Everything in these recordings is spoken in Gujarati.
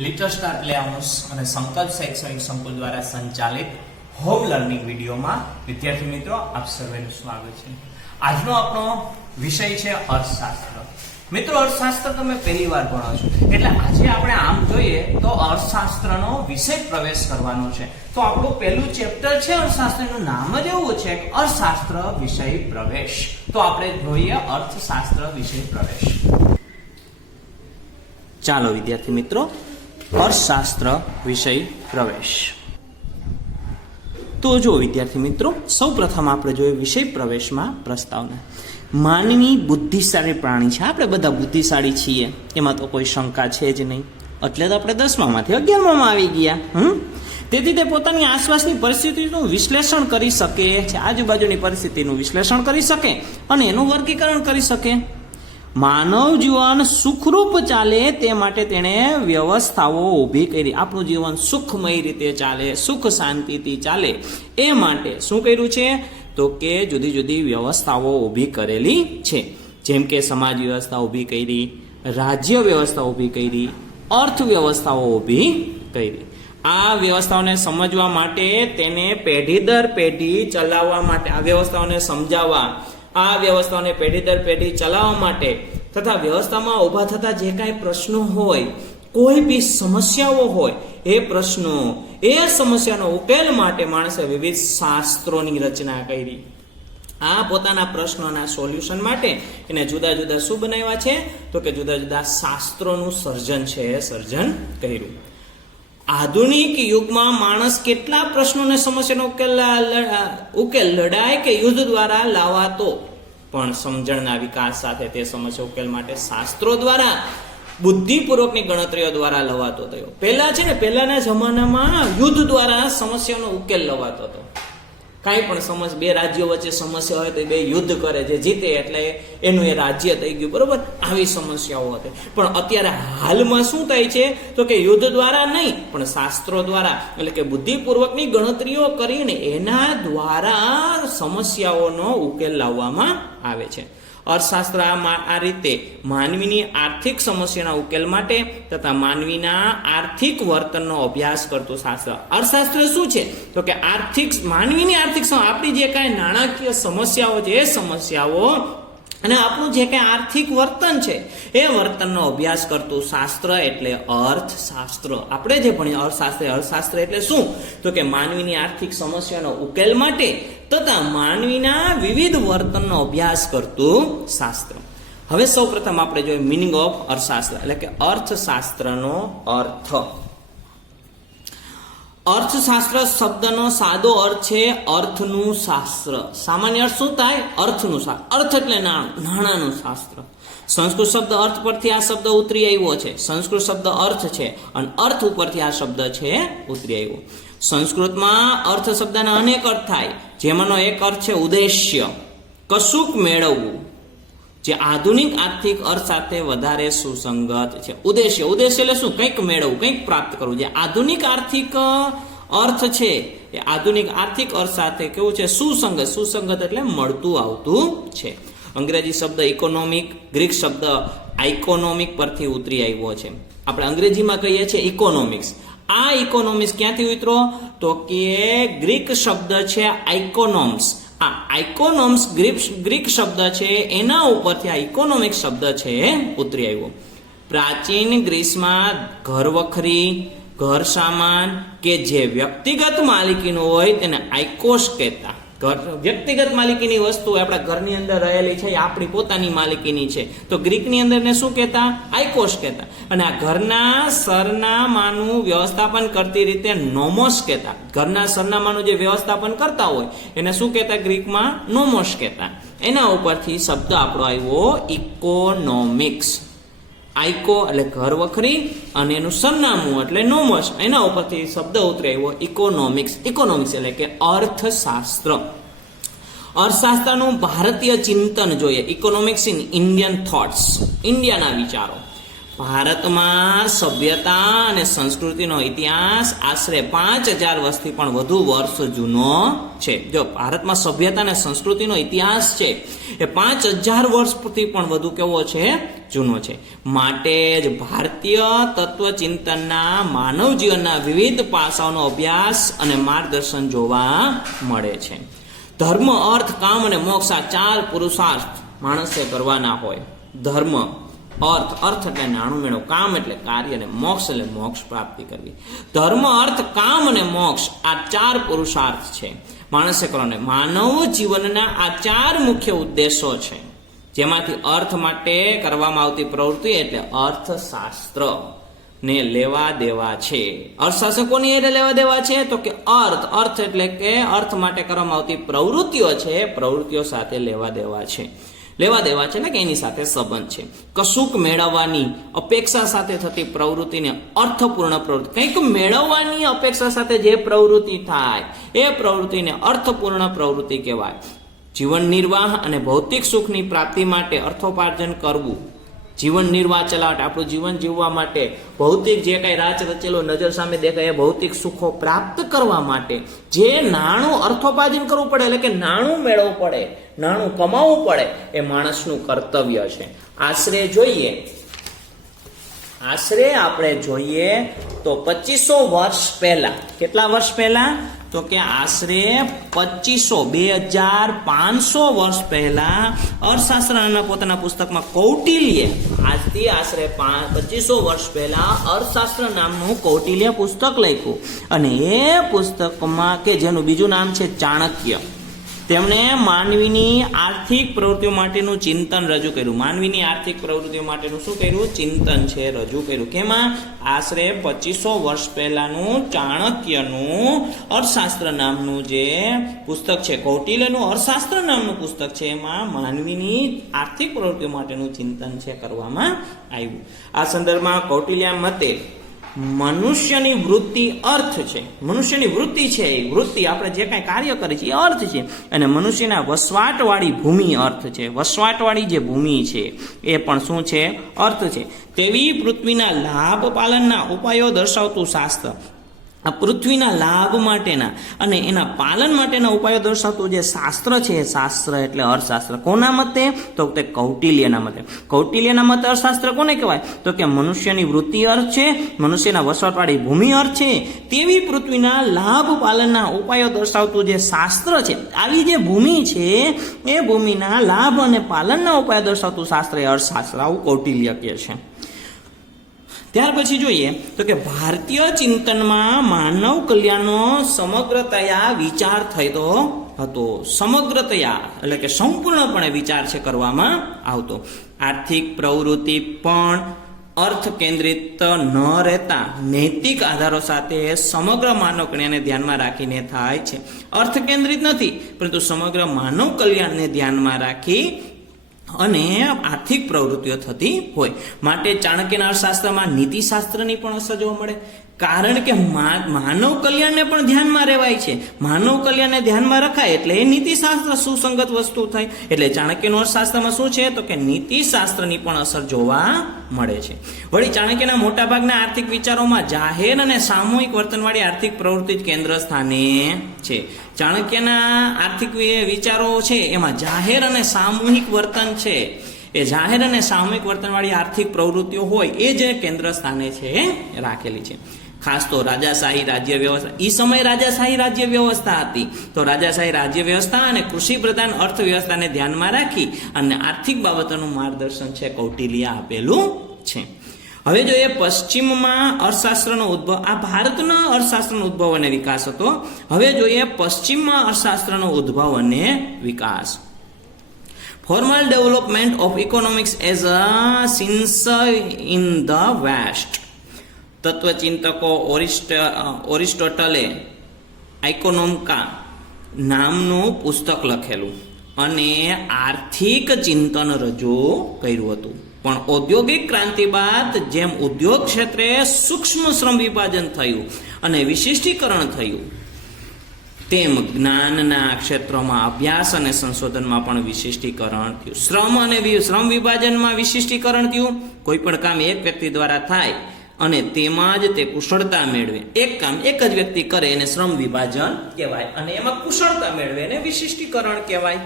લિટલ સ્ટાર પ્લેહાઉસ અને સંકલ્પ શૈક્ષણિક સંકુલ દ્વારા સંચાલિત હોમ લર્નિંગ વિડીયોમાં વિદ્યાર્થી મિત્રો આપ સર્વેનું સ્વાગત છે। આજનો આપણો વિષય છે અર્થશાસ્ત્ર। મિત્રો અર્થશાસ્ત્ર તમે પહેલી વાર ભણો છો એટલે આજે આપણે આમ જોઈએ તો અર્થશાસ્ત્રનો વિષય પ્રવેશ કરવાનો છે। તો આપણું પહેલું ચેપ્ટર છે અર્થશાસ્ત્રનું નામ જ એવું છે કે અર્થશાસ્ત્ર વિષય પ્રવેશ। તો આપણે જોઈએ અર્થશાસ્ત્ર વિષય પ્રવેશ। ચાલો વિદ્યાર્થી મિત્રો અર્થશાસ્ત્ર વિષય પ્રવેશ। તો જો વિદ્યાર્થી મિત્રો સૌપ્રથમ આપણે જોઈએ વિષય પ્રવેશમાં પ્રસ્તાવના। માનવી બુદ્ધિશાળી પ્રાણી છે, આપણે બધા બુદ્ધિશાળી છીએ, એમાં તો કોઈ શંકા છે જ નહીં, એટલે તો આપણે 10માંથી 11માં આવી ગયા। તેથી તે પોતાની આસપાસની પરિસ્થિતિનું વિશ્લેષણ કરી શકે છે, આજુબાજુની પરિસ્થિતિનું વિશ્લેષણ કરી શકે અને એનું વર્ગીકરણ કરી શકે। માનવ જીવન સુખરૂપ ચાલે તે માટે તેણે વ્યવસ્થાઓ ઊભી કરી। આપણું જીવન સુખમય રીતે ચાલે, સુખ શાંતિથી ચાલે એ માટે શું કર્યું છે તો કે જુદી જુદી વ્યવસ્થાઓ ઊભી કરેલી છે। જેમ કે સમાજ વ્યવસ્થા ઊભી કરી, રાજ્ય વ્યવસ્થા ઊભી કરી, અર્થવ્યવસ્થાઓ ઊભી કરી। આ વ્યવસ્થાઓને સમજવા માટે તેને પેઢી દર પેઢી ચલાવવા માટે, આ વ્યવસ્થાઓને સમજાવવા, આ વ્યવસ્થાઓને પેઢી દર પેઢી ચલાવવા માટે તથા વ્યવસ્થામાં ઊભા થતા જે કાંઈ પ્રશ્નો હોય, કોઈ બી સમસ્યાઓ હોય, એ પ્રશ્નો, એ સમસ્યાનો ઉકેલ માટે માણસે વિવિધ શાસ્ત્રોની રચના કરી। આ પોતાના પ્રશ્નોના સોલ્યુશન માટે એને જુદા જુદા શું બનાવ્યા છે તો કે જુદા જુદા શાસ્ત્રોનું સર્જન છે, સર્જન કર્યું। આધુનિક યુગમાં માણસ કેટલા પ્રશ્નોને સમસ્યાનો ઉકેલ લડાઈ કે યુદ્ધ દ્વારા લાવાતો, પણ સમજણના વિકાસ સાથે તે સમસ્યા ઉકેલ માટે શાસ્ત્રો દ્વારા, બુદ્ધિપૂર્વકની ગણતરીઓ દ્વારા લવાતો થયો। પહેલા છે ને, પહેલાના જમાનામાં યુદ્ધ દ્વારા સમસ્યાનો ઉકેલ લવાતો હતો। કાંઈ પણ સમસ્યા, બે રાજ્યો વચ્ચે સમસ્યા હોય તો બે યુદ્ધ કરે, જે જીતે એટલે એનું એ રાજ્ય થઈ ગયું, બરોબર, આવી સમસ્યાઓ હતી। પણ અત્યારે હાલમાં શું થાય છે તો કે યુદ્ધ દ્વારા નહીં પણ શાસ્ત્રો દ્વારા, એટલે કે બુદ્ધિપૂર્વકની ગણતરીઓ કરીને એના દ્વારા સમસ્યાઓનો ઉકેલ લાવવામાં આવે છે। અર્થશાસ્ત્ર આ રીતે માનવીની આર્થિક સમસ્યાના ઉકેલ માટે તથા માનવીના આર્થિક વર્તનનો અભ્યાસ કરતું શાસ્ત્ર। અર્થશાસ્ત્ર શું છે તો કે માનવીની આર્થિક, આપણી જે કાંઈ નાણાકીય સમસ્યાઓ છે એ સમસ્યાઓ અને આપણું જે કાંઈ આર્થિક વર્તન છે એ વર્તનનો અભ્યાસ કરતું શાસ્ત્ર એટલે અર્થશાસ્ત્ર। આપણે જે ભણીએ અર્થશાસ્ત્ર એટલે શું તો કે માનવીની આર્થિક સમસ્યાનો ઉકેલ માટે તથા માનવીના વિવિધ વર્તનનો અભ્યાસ કરતું શાસ્ત્ર। હવે સૌપ્રથમ આપણે જોઈએ મિનિંગ ઓફ અર્થશાસ્ત્ર, એટલે કે અર્થશાસ્ત્રનો અર્થ। અર્થશાસ્ત્ર શબ્દનો સાદો અર્થ છે અર્થનું શાસ્ત્ર। સામાન્ય અર્થ શું થાય? અર્થનું શાસ્ત્ર। અર્થ એટલે નાણાંનું શાસ્ત્ર। સંસ્કૃત શબ્દ અર્થ પરથી આ શબ્દ ઉતરી આવ્યો છે। સંસ્કૃત શબ્દ અર્થ છે અને અર્થ ઉપરથી આ શબ્દ છે ઉતરી આવ્યો। સંસ્કૃતમાં અર્થ શબ્દના અનેક અર્થ થાય, જેમાંનો એક અર્થ છે ઉદ્દેશ્ય, કશુંક મેળવવું, જે આધુનિક આર્થિક અર્થ સાથે વધારે સુસંગત છે। ઉદ્દેશ્ય એટલે શું? કંઈક મેળવવું, કંઈક પ્રાપ્ત કરવું। જે આધુનિક આર્થિક અર્થ છે એ આધુનિક આર્થિક અર્થ સાથે કેવું છે? સુસંગત એટલે મળતું આવતું છે। અંગ્રેજી શબ્દ ઇકોનોમિક ગ્રીક શબ્દ આઇકોનોમિક પરથી ઉતરી આવ્યો છે। આપણે અંગ્રેજીમાં કહીએ છીએ ઇકોનોમિક્સ। આ ઇકોનોમિક્સ ક્યાંથી ઉતરો તો કે ગ્રીક શબ્દ છે આઇકોનોમ્સ। આ આઇકોનોમ્સ ગ્રીક શબ્દ છે, એના ઉપરથી આ ઇકોનોમિક શબ્દ છે ઉતરી આવ્યો। પ્રાચીન ગ્રીસમાં ઘર વખરી, ઘર સામાન કે જે વ્યક્તિગત માલિકીનું હોય તેને આઇકોસ કહેતા। વ્યક્તિગત માલિકીની વસ્તુ આપણા ઘરની અંદર રહેલી છે, આપણી પોતાની માલિકીની છે, તો ગ્રીકની અંદર ને શું કહેતા? આઇકોસ કહેતા। અને આ ઘરના સરનામાનું વ્યવસ્થાપન કરતી રીતે નોમોસ કહેતા। ઘરના સરનામાનું જે વ્યવસ્થાપન કરતા હોય એને શું કહેતા? ગ્રીકમાં નોમોસ કહેતા। એના ઉપરથી શબ્દ આપણો આવ્યો ઇકોનોમિક્સ। આઇકો એટલે ઘર વખરી અને એનું સરનામું એટલે નોમોસ, એના ઉપરથી શબ્દ ઉતરી આવ્યો ઇકોનોમિક્સ। ઇકોનોમિક્સ એટલે કે અર્થશાસ્ત્ર। અર્થશાસ્ત્રનું ભારતીય ચિંતન જોઈએ, ઇકોનોમિક્સ ઇન ઇન્ડિયન થોટ્સ, ઇન્ડિયાના વિચારો। ભારતમાં સભ્યતા અને સંસ્કૃતિનો ઇતિહાસ આશરે 5000 વર્ષથી પણ વધુ વર્ષ જૂનો છે। જો ભારતમાં સભ્યતા અને સંસ્કૃતિનો ઇતિહાસ છે એ 5000 વર્ષથી પણ વધુ કેવો છે? જૂનો છે. માટે જ ભારતીય તત્વચિંતનના માનવ જીવનના વિવિધ પાસાઓનો અભ્યાસ અને માર્ગદર્શન જોવા મળે છે. ધર્મ, અર્થ, કામ અને મોક્ષ આ 4 પુરુષાર્થ માણસે કરવાના હોય. ધર્મ, અર્થ એટલે નાણું મેળવવું, કામ એટલે કાર્ય, અને મોક્ષ એટલે મોક્ષ પ્રાપ્તિ કરવી. ધર્મ, અર્થ, કામ અને મોક્ષ આ 4 પુરુષાર્થ છે માણસે કરવાના. માનવ જીવનના આ 4 મુખ્ય ઉદ્દેશો છે, જેમાંથી અર્થ માટે કરવામાં આવતી પ્રવૃત્તિ એટલે અર્થશાસ્ત્ર ને લેવા દેવા છે. અર્થશાસ્ત્ર કોની એટલે લેવા દેવા છે? તો કે અર્થ એટલે કે અર્થ માટે કરવામાં આવતી પ્રવૃત્તિઓ છે, પ્રવૃત્તિઓ સાથે લેવા દેવા છે. લેવા દેવા છે ને કે એની સાથે સંબંધ છે. કશુંક મેળવવાની અપેક્ષા સાથે થતી પ્રવૃત્તિને અર્થપૂર્ણ પ્રવૃત્તિ, કંઈક મેળવવાની અપેક્ષા સાથે જે પ્રવૃત્તિ થાય એ પ્રવૃત્તિને અર્થપૂર્ણ પ્રવૃત્તિ કહેવાય. જીવન નિર્વાહ અને ભૌતિક સુખની પ્રાપ્તિ માટે અર્થોપાર્જન કરવું, જીવન નિર્વાહ ચલાવટ, આપણું જીવન જીવવા માટે ભૌતિક જે કઈ રાચ રચેલો નજર સામે દેખાય એ ભૌતિક સુખો પ્રાપ્ત કરવા માટે જે નાણું અર્થોપાર્જન કરવું પડે, એટલે કે નાણું મેળવવું પડે, નાણું કમાવવું પડે, એ માણસનું કર્તવ્ય છે. આશરે આપણે જોઈએ તો 2500 વર્ષ પહેલા, કેટલા વર્ષ પહેલા? તો કે આશરે 2500 વર્ષ પહેલા અર્થશાસ્ત્રના પોતાના પુસ્તકમાં કૌટિલ્ય, આજથી આશરે 2500 વર્ષ પહેલા અર્થશાસ્ત્ર નામનું કૌટિલ્ય પુસ્તક લખ્યું. અને એ પુસ્તકમાં કે જેનું બીજું નામ છે ચાણક્ય, તેમણે માનવીની આર્થિક પ્રવૃત્તિઓ માટેનું ચિંતન રજૂ કર્યું. માનવીની આર્થિક પ્રવૃત્તિઓ માટેનું શું કર્યું? ચિંતન છે રજૂ કર્યું. કેમાં? આશરે 2500 વર્ષ પહેલાનું ચાણક્યનું અર્થશાસ્ત્ર નામનું જે પુસ્તક છે, કૌટિલ્યનું અર્થશાસ્ત્ર નામનું પુસ્તક છે, એમાં માનવીની આર્થિક પ્રવૃત્તિઓ માટેનું ચિંતન છે કરવામાં આવ્યું. આ સંદર્ભમાં કૌટિલ્ય મતે મનુષ્યની વૃત્તિ અર્થ છે. મનુષ્યની વૃત્તિ છે, એ વૃત્તિ આપણે જે કાંઈ કાર્ય કરીએ છીએ એ અર્થ છે. અને મનુષ્યના વસવાટવાળી ભૂમિ અર્થ છે. વસવાટવાળી જે ભૂમિ છે એ પણ શું છે? અર્થ છે. તેવી પૃથ્વીના લાભ પાલનના ઉપાયો દર્શાવતું શાસ્ત્ર, આ પૃથ્વીના લાભ માટેના અને એના પાલન માટેના ઉપાયો દર્શાવતું જે શાસ્ત્ર છે, એ શાસ્ત્ર એટલે અર્થશાસ્ત્ર. કોના મતે? તો તે કૌટિલ્યના મતે. કૌટિલ્યના મતે અર્થશાસ્ત્ર કોને કહેવાય? તો કે મનુષ્યની વૃત્તિ અર્થ છે, મનુષ્યના વસવાટવાળી ભૂમિ અર્થ છે, તેવી પૃથ્વીના લાભ પાલનના ઉપાયો દર્શાવતું જે શાસ્ત્ર છે, આવી જે ભૂમિ છે એ ભૂમિના લાભ અને પાલનના ઉપાયો દર્શાવતું શાસ્ત્ર એ અર્થશાસ્ત્ર, આવું કૌટિલ્ય કહે છે. ત્યાર પછી જોઈએ તો કે ભારતીય ચિંતનમાં માનવ કલ્યાણનો સમગ્રતયા વિચાર થતો હતો. સમગ્રતયા એટલે કે સંપૂર્ણપણે વિચાર છે કરવામાં આવતો. આર્થિક પ્રવૃત્તિ પણ અર્થ કેન્દ્રિત ન રહેતા નૈતિક આધારો સાથે સમગ્ર માનવ કલ્યાણને ધ્યાનમાં રાખીને થાય છે. અર્થ કેન્દ્રિત નથી, પરંતુ સમગ્ર માનવ કલ્યાણને ધ્યાનમાં રાખી અને આર્થિક પ્રવૃત્તિઓ થતી હોય. માટે ચાણક્યના અર્થશાસ્ત્રમાં નીતિશાસ્ત્રની પણ અસર જોવા મળે. કારણ કે માનવ કલ્યાણને પણ ધ્યાનમાં રહેવાય છે. માનવ કલ્યાણને ધ્યાનમાં રખાય એટલે એ નીતિશાસ્ત્ર સુસંગત વસ્તુ થાય. એટલે ચાણક્યનું અર્થશાસ્ત્રમાં શું છે? તો કે નીતિશાસ્ત્રની પણ અસર જોવા મળે છે. વળી ચાણક્યના મોટાભાગના આર્થિક વિચારોમાં જાહેર અને સામૂહિક વર્તનવાળી આર્થિક પ્રવૃત્તિ જ કેન્દ્ર સ્થાને છે. ચાણક્યના આર્થિક વિચારો છે એમાં જાહેર અને સામૂહિક વર્તન છે, એ જાહેર અને સામૂહિક વર્તનવાળી આર્થિક પ્રવૃત્તિઓ હોય એ જે કેન્દ્ર સ્થાને છે રાખેલી છે. ખાસ તો રાજાશાહી રાજ્ય વ્યવસ્થા, એ સમય રાજાશાહી રાજ્ય વ્યવસ્થા હતી. તો રાજાશાહી રાજ્ય વ્યવસ્થા અને કૃષિ પ્રધાન અર્થવ્યવસ્થાને ધ્યાનમાં રાખી અને આર્થિક બાબતોનું માર્ગદર્શન છે કૌટિલ્ય આપેલું છે. હવે જોઈએ પશ્ચિમમાં અર્થશાસ્ત્રનો ઉદ્ભવ, આ ભારતના અર્થશાસ્ત્રનો ઉદ્ભવ અને વિકાસ હતો. હવે જોઈએ પશ્ચિમમાં અર્થશાસ્ત્રનો ઉદ્ભવ અને વિકાસ. Formal development of economics as a science in the west. તત્વચિંતકો ઓરિસ્ટોટલે આઇકોનોમિકા નામનું પુસ્તક લખેલું અને આર્થિક ચિંતન રજૂ કર્યું હતું. પણ ઔદ્યોગિક ક્રાંતિ બાદ જેમ ઉદ્યોગ ક્ષેત્રે સૂક્ષ્મ શ્રમ વિભાજન થયું અને વિશિષ્ટીકરણ થયું, તેમ જ્ઞાનના ક્ષેત્રોમાં અભ્યાસ અને સંશોધનમાં પણ વિશિષ્ટીકરણ થયું. શ્રમ વિભાજનમાં વિશિષ્ટીકરણ થયું. કોઈ પણ કામ એક વ્યક્તિ દ્વારા થાય અને તેમાં જ તે કુશળતા મેળવે. એક કામ એક જ વ્યક્તિ કરે એને શ્રમ વિભાજન કહેવાય, અને એમાં કુશળતા મેળવે એને વિશિષ્ટીકરણ કહેવાય.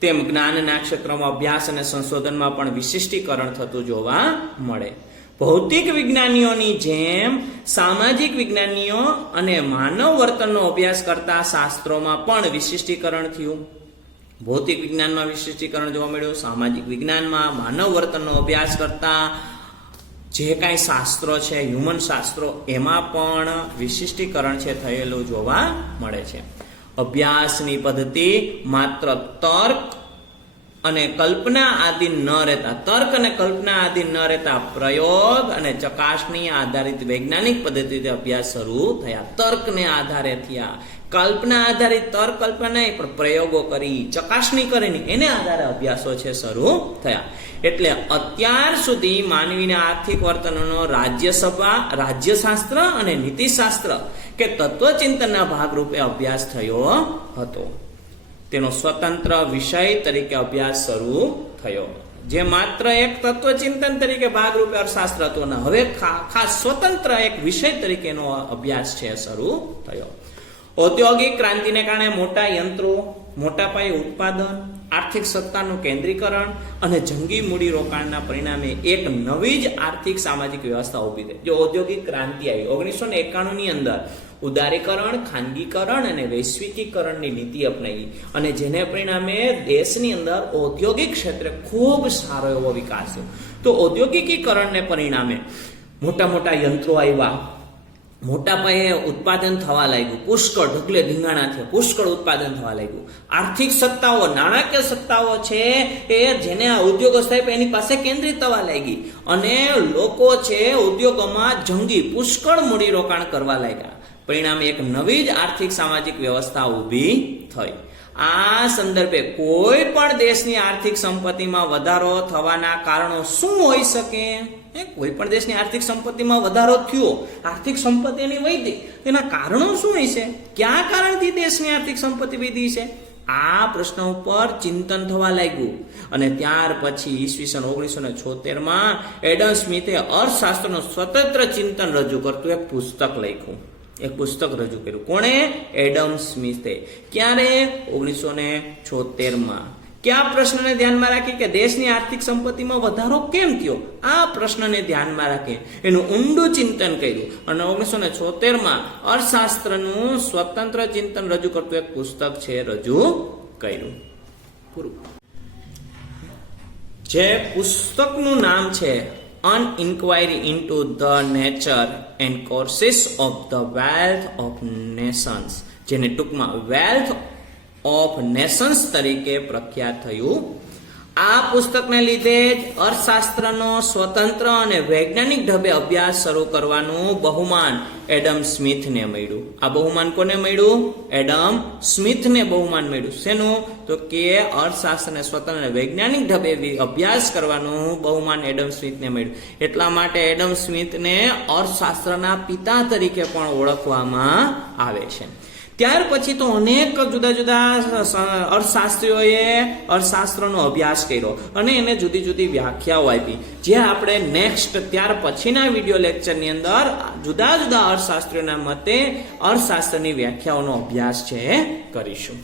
તેમ જ્ઞાનના ક્ષેત્રમાં અભ્યાસ અને સંશોધનમાં પણ વિશિષ્ટીકરણ થતું જોવા મળે. ભૌતિક વિજ્ઞાનીઓની જેમ સામાજિક વિજ્ઞાનીઓ અને માનવ વર્તનનો અભ્યાસ કરતા શાસ્ત્રોમાં પણ વિશિષ્ટીકરણ થયું. ભૌતિક વિજ્ઞાનમાં વિશિષ્ટીકરણ જોવા મળ્યું, સામાજિક વિજ્ઞાનમાં માનવ વર્તનનો અભ્યાસ કરતા જે કાંઈ શાસ્ત્રો છે, હ્યુમન શાસ્ત્રો, એમાં પણ વિશિષ્ટીકરણ છે થયેલું જોવા મળે છે. અભ્યાસની પદ્ધતિ માત્ર તર્ક અને કલ્પના આધીન ન રહેતા, તર્ક અને કલ્પના આધીન ન રહેતા પ્રયોગ અને ચકાસણી આધારિત વૈજ્ઞાનિક પદ્ધતિથી અભ્યાસ શરૂ થયા. તર્કને આધારે થયા, કલ્પના આધારિત તર્ક કલ્પના નહીં પણ પ્રયોગો કરી, ચકાસણી કરીને એને આધારે અભ્યાસો છે શરૂ થયા. એટલે અત્યાર સુધી માનવીના આર્થિક વર્તનનો રાજ્યશાસ્ત્ર અને નીતિશાસ્ત્ર કે તત્વચિંતનના ભાગરૂપે અભ્યાસ થયો હતો. તેનો સ્વતંત્ર વિષય તરીકે અભ્યાસ શરૂ થયો. જે માત્ર એક તત્વચિંતન તરીકે ભાગરૂપે અર્થશાસ્ત્ર હતો ને હવે ખાસ સ્વતંત્ર એક વિષય તરીકેનો અભ્યાસ છે શરૂ થયો. ઔદ્યોગિક ક્રાંતિને કારણે મોટા યંત્રો, મોટા પાયે ઉત્પાદન, આર્થિક સત્તાનું કેન્દ્રીકરણ અને જંગી મૂડી રોકાણના પરિણામે એક નવી જ આર્થિક સામાજિક વ્યવસ્થા ઊભી થઈ. જો ઔદ્યોગિક ક્રાંતિ આવી 1991 ની અંદર ઉદારીકરણ, ખાનગીકરણ અને વૈશ્વિકીકરણની નીતિ અપનાવી અને જેને પરિણામે દેશની અંદર ઔદ્યોગિક ક્ષેત્રે ખૂબ સારો એવો વિકાસ થયો. તો ઔદ્યોગિકીકરણને પરિણામે મોટા મોટા યંત્રો આવ્યા, મોટા પાયે ઉત્પાદન થવા લાગ્યું, પુષ્કળ ઢગલે ધીંગાણા થયા, પુષ્કળ ઉત્પાદન થવા લાગ્યું. આર્થિક સત્તાઓ, નાણાકીય સત્તાઓ છે એ જેને આ ઉદ્યોગો સ્થાપ્યા એની પાસે કેન્દ્રિત થવા લાગી અને લોકો છે ઉદ્યોગોમાં જંગી પુષ્કળ મૂડી રોકાણ કરવા લાગ્યા. પરિણામે એક નવી જ આર્થિક સામાજિક વ્યવસ્થા ઊભી થઈ. આ સંદર્ભે કોઈ પણ દેશની આર્થિક સંપત્તિમાં વધારો થવાના કારણો શું હોઈ શકે? કોઈ પણ દેશની આર્થિક સંપત્તિમાં વધારો થયો, આર્થિક સંપત્તિ એની વધી, તેના કારણો શું હશે? કયા કારણથી દેશની આર્થિક સંપત્તિ વધી છે? આ પ્રશ્ન ઉપર ચિંતન થવા લાગ્યું અને ત્યાર પછી ઈસવીસન 1976માં એડમ સ્મિથે અર્થશાસ્ત્રનું સ્વતંત્ર ચિંતન રજૂ કરતું એક પુસ્તક લખ્યું. એક પુસ્તક રજૂ કર્યું. કોણે? એડમ સ્મિથે. ક્યારે? 1976માં. કયા પ્રશ્નને ધ્યાનમાં રાખી કે દેશની આર્થિક સંપત્તિમાં વધારો કેમ થયો? આ પ્રશ્નને ધ્યાનમાં રાખી એનું ઊંડું ચિંતન કર્યું અને 1976માં અર્થશાસ્ત્રનું સ્વતંત્ર ચિંતન રજૂ કરતું એક પુસ્તક છે રજૂ કર્યું. પૂરું. જે પુસ્તકનું નામ છે An Inquiry into the Nature and Courses of the Wealth of Nations, જેને ટૂંકમાં વેલ્થ ઓફ નેશન્સ તરીકે પ્રખ્યાત થયું. આ પુસ્તકને લીધે જ અર્થશાસ્ત્રનો સ્વતંત્ર અને વૈજ્ઞાનિક ઢબે અભ્યાસ શરૂ કરવાનું બહુમાન એડમ સ્મિથને મળ્યું. આ બહુમાન કોને મળ્યું? એડમ સ્મિથને બહુમાન મળ્યું. શેનું? તો કે અર્થશાસ્ત્રને સ્વતંત્ર અને વૈજ્ઞાનિક ઢબે અભ્યાસ કરવાનું બહુમાન એડમ સ્મિથને મળ્યું. એટલા માટે એડમ સ્મિથને અર્થશાસ્ત્રના પિતા તરીકે પણ ઓળખવામાં આવે છે. ત્યાર પછી તો અનેક જુદા જુદા અર્થશાસ્ત્રીઓએ અર્થશાસ્ત્રનો અભ્યાસ કર્યો અને એને જુદી જુદી વ્યાખ્યાઓ આપી, જે આપણે નેક્સ્ટ ત્યાર પછીના વિડીયો લેક્ચરની અંદર જુદા જુદા અર્થશાસ્ત્રીઓના મતે અર્થશાસ્ત્રની વ્યાખ્યાઓનો અભ્યાસ છે કરીશું.